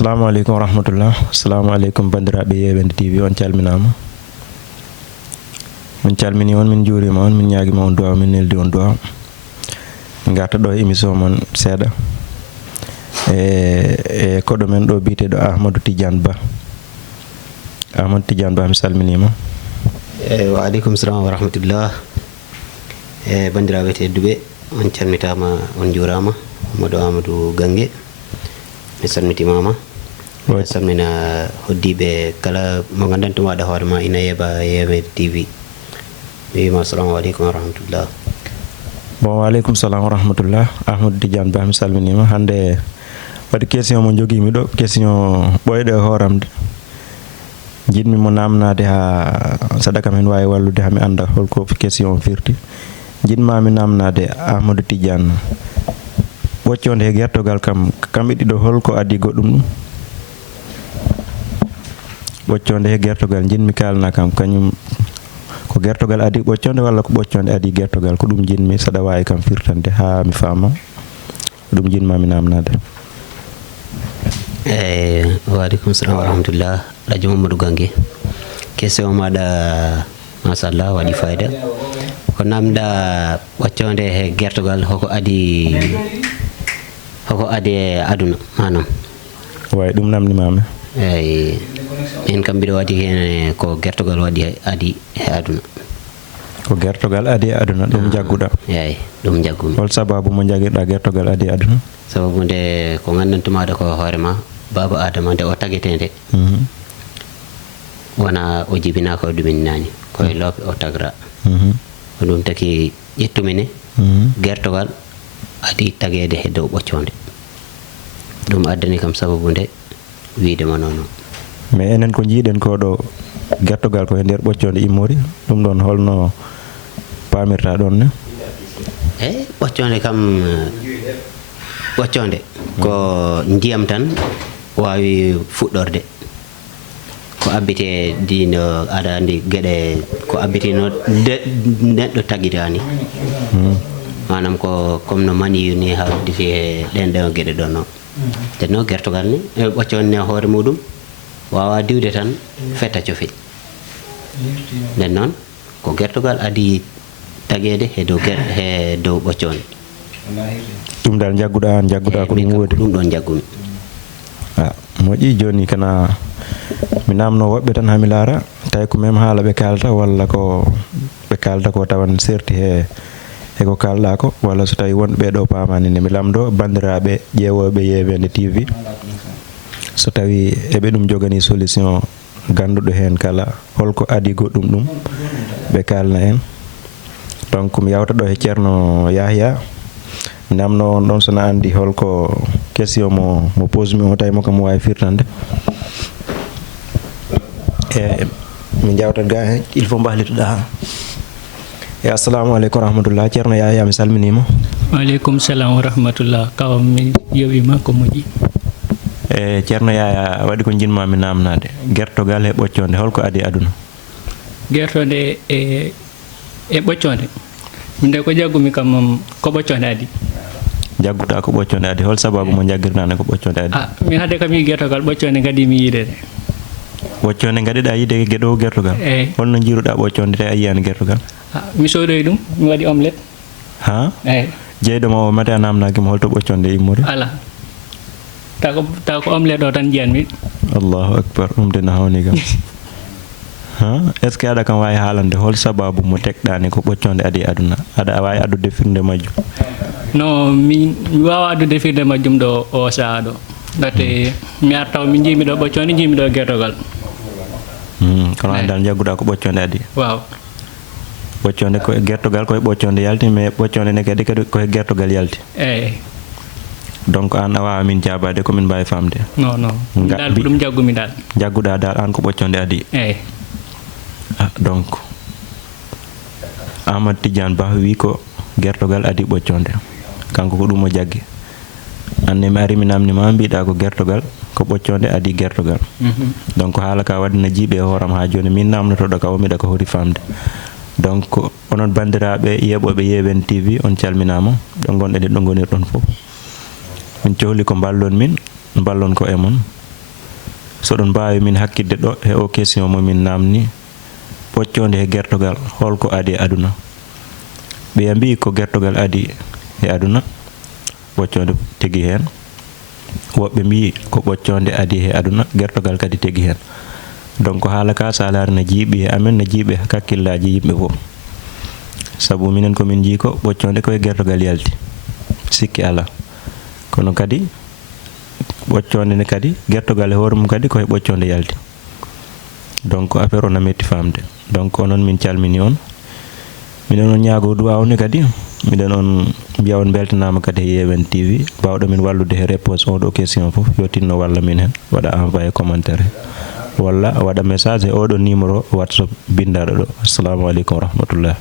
Assalamualaikum warahmatullah. Assalamualaikum bandiraɓe Yeɓende TV, on calminama. Min calmini on, min juurima on, min ñaguima on duwaw, min neldi on duwaw. Min garta ɗo e émission mon seeɗa e koɗo men ɗo biteɗo Ahmadou Tidiane Ba. Ahmadou Tidiane Ba, mi salminima. Wa aleykum salam wa rahmatullah. Bandiraɓe tedduɓe, on calmitama, on juurama. Moɗo Amadou Gangue, mi salmitimama. Mi salmina hoddiɓe kala mo gandanto waɗa hoore ma ina yeeɓa Yeɓende TV. Mi wima assalamu aleykum wa rahmatullah. Bon, wa aleykum salam wa rahmatullah. Ahmadou Tidiane Ba, mi salminima. Hande waɗi question mo joguimi ɗo, question ɓoyɗo e hooramde. Jiɗmi mo namnade ha saɗa kam hen wawi wallude hami anda holko question o firti. Jiɗmami namnade Ahmadou Tidiane, ɓocconde e gertogal kam kamɓe ɗiɗo holko adi goɗɗum ɗum? Ɓocconde e gertogal jinmi kalna kam kañum ko gertogal adi ɓocconde walla ko ɓocconde adi gertogal, ko ɗum jinmi saɗa wawi kam firtande ha mi fama, ɗum jinmami namnade. Wa aleykum salam wa rahmatullah. Radio Mamadou Gangue, question maɗa machallah waɗi fayida. Ko namda ɓocconde e gertogal hoko adi e aduna manam. Way ɗum namdimami. Eyyi min kam mbiɗo waɗi hen ko gertogal waɗi adi e aduna. Ko gertogal adi e aduna, ɗum jagguɗa? Eyyi ɗum jaggumi. Hol sababu mo jaguirɗa gertogal adi e aduna? Sababu nde ko gandantumaɗa ko hoorema baba adama nde o taguetende wona o jibina ko ɗuminani koye loope o tagra. Ko ɗum taki ƴettumini gertogal adi tagede e dow ɓocconde. Ɗum addani kam sababu nde widema noon. Mais enen ko jiiɗen ko ɗo gertogal ko e nder ɓocconde immori, ɗum ɗon holno pamirta ɗon ne? Eyyi ɓocconde kam, ɓocconde ko ndiyam tan wawi fuɗɗorde, ko abbite dino aɗa andi gueɗe ko abbitino neɗɗo taguitani. Manam ko comme no maniyu ni hawditi e ɗen ɗon gueɗe ɗon noon. Nden noon gertogal ni ɓocconde ne hoore muɗum wawa diwde tan fetta cofi. Nden noon ko gertogal adi taguede e dow ɓocconde. Ɗum dal jagguɗa an, jagguɗa ko ɗum woodi? Ɗum ɗon jaggumi. Moƴƴi. Joni kana mi namno woɓɓe tan hami laara tawi ko même haala ɓe kalta walla ko ɓe kalta ko tawan serti e ko kalɗa ko, walla so tawi wonɓe ɓeɗo pamani nde mi lamdo bandiraɓe ƴeewoɓe Yeɓende TV, so tawi eɓe ɗum jogani solution ganduɗo hen kala holko adi goɗɗum ɗum ɓe kalna en. Donc mi yawta ɗo e ceerno Yahya, mi namno on ɗon sona andi holko question mo pose mi o tawi mo kam mo wawi firtande. Min jawtat ga hen, il faut mbahlitoɗa. Assalamu aleykum rahmatullah. Ceerno Yahya, mi salminima. Waaleykum salam wa rahmatullah. Kawam mi yoɓima ko moƴƴi. Ceerno Yahya, waɗi ko jinmami namnade gertogal e ɓocconde holko adi aduna? Gertonde e ɓocconde, minde ko jaggumi kam ko ɓocconde adi. Jagguɗa ko ɓocconde adi, hol sababu mo jagguirɗane ko ɓocconde adi? Min hade kam yi gertogal ɓocconde gadimi yidede. Ɓocconde gaɗiɗa yide gueɗo gertogal? Eyyi. Holno jiiruɗa ɓocconde tawi a yiyani gertogal? Mi sodoyi ɗum, mi waɗi omelette. Ha? Eyyi. Jeyɗoma o mate a namnakimo holto ɓocconde immori? Ala, taw ko omelette o tan jiyanmi. Allahu akbar, ɗum de no hawni kam. Est ce que aɗa kam wawi haalande hol sababu mo tekɗani ko ɓocconde adi aduna, aɗa wawi addude firnde majjum? Non, mi wawa addude firnde majjum ɗo o saaha ɗo, ndaxte mi ar taw mi jiimi ɗo ɓocconde, jiimi ɗo gertogal. Kono andal jagguɗa ko ɓocconde adi? Waaw. Ɓocconde ko gertogal koye ɓocconde yalti, mais ɓocconde ne kadi koye gertogal yalti. Eyyi. Donc an a wawa min jabade komin mbawi famde? Non dal ko ɗum jaggumi dal. Jagguɗa dal an ko ɓocconde adi? Eyyi. Donc Ahmadou Tidiane Ba wi ko gertogal adi ɓocconde, kanko ko ɗum o jaggi. Anne mi ari mi namnima mbiɗa ko gertogal ko ɓocconde adi gertogal. Donc haala ka wadde no jiiɓe e hooram ha joni min namnotoɗo ka o miɗa ko hoti famde. Donc onon bandiraɓe yeɓoɓe Yeɓende TV, on calminama ɗo gonɗen e ɗo gonirɗon foof. Min cohli ko ballon min, ballon ko e mon. so ɗon mbawi min hakkidde ɗo e o question mo min namni ɓoccode e gertogal holko adi e aduna. ɓe mbi ko gertogal adi e aduna ɓoccode tegi hen, woɓɓe mbi ko ɓoccode adi e aduna gertogal kadi tegi hen. donc haala ka sa laari ne jiiɓi e amen ne jiiɓe kakkillaji yimɓe fof, sabu minen komin jii ko ɓoccode koye gertogal yalti sikki ala, kono kadi ɓoccode ne kadi gertogal e hoore mum kadi koye ɓoccode yalti. donc affaire o na metti famde. donc onon min calmini on, miɗen on ñaago duwa on kadi miɗen on mbiya on beltanama kadi e Yewen TV, mbawɗo min wallude he réponse on ɗo question fof yo tinno walla min hen waɗa envoyé commentaire walla waɗa message e oɗo numéro WhatsApp bindaɗo ɗo. Assalamu aleykum wa rahmatullah.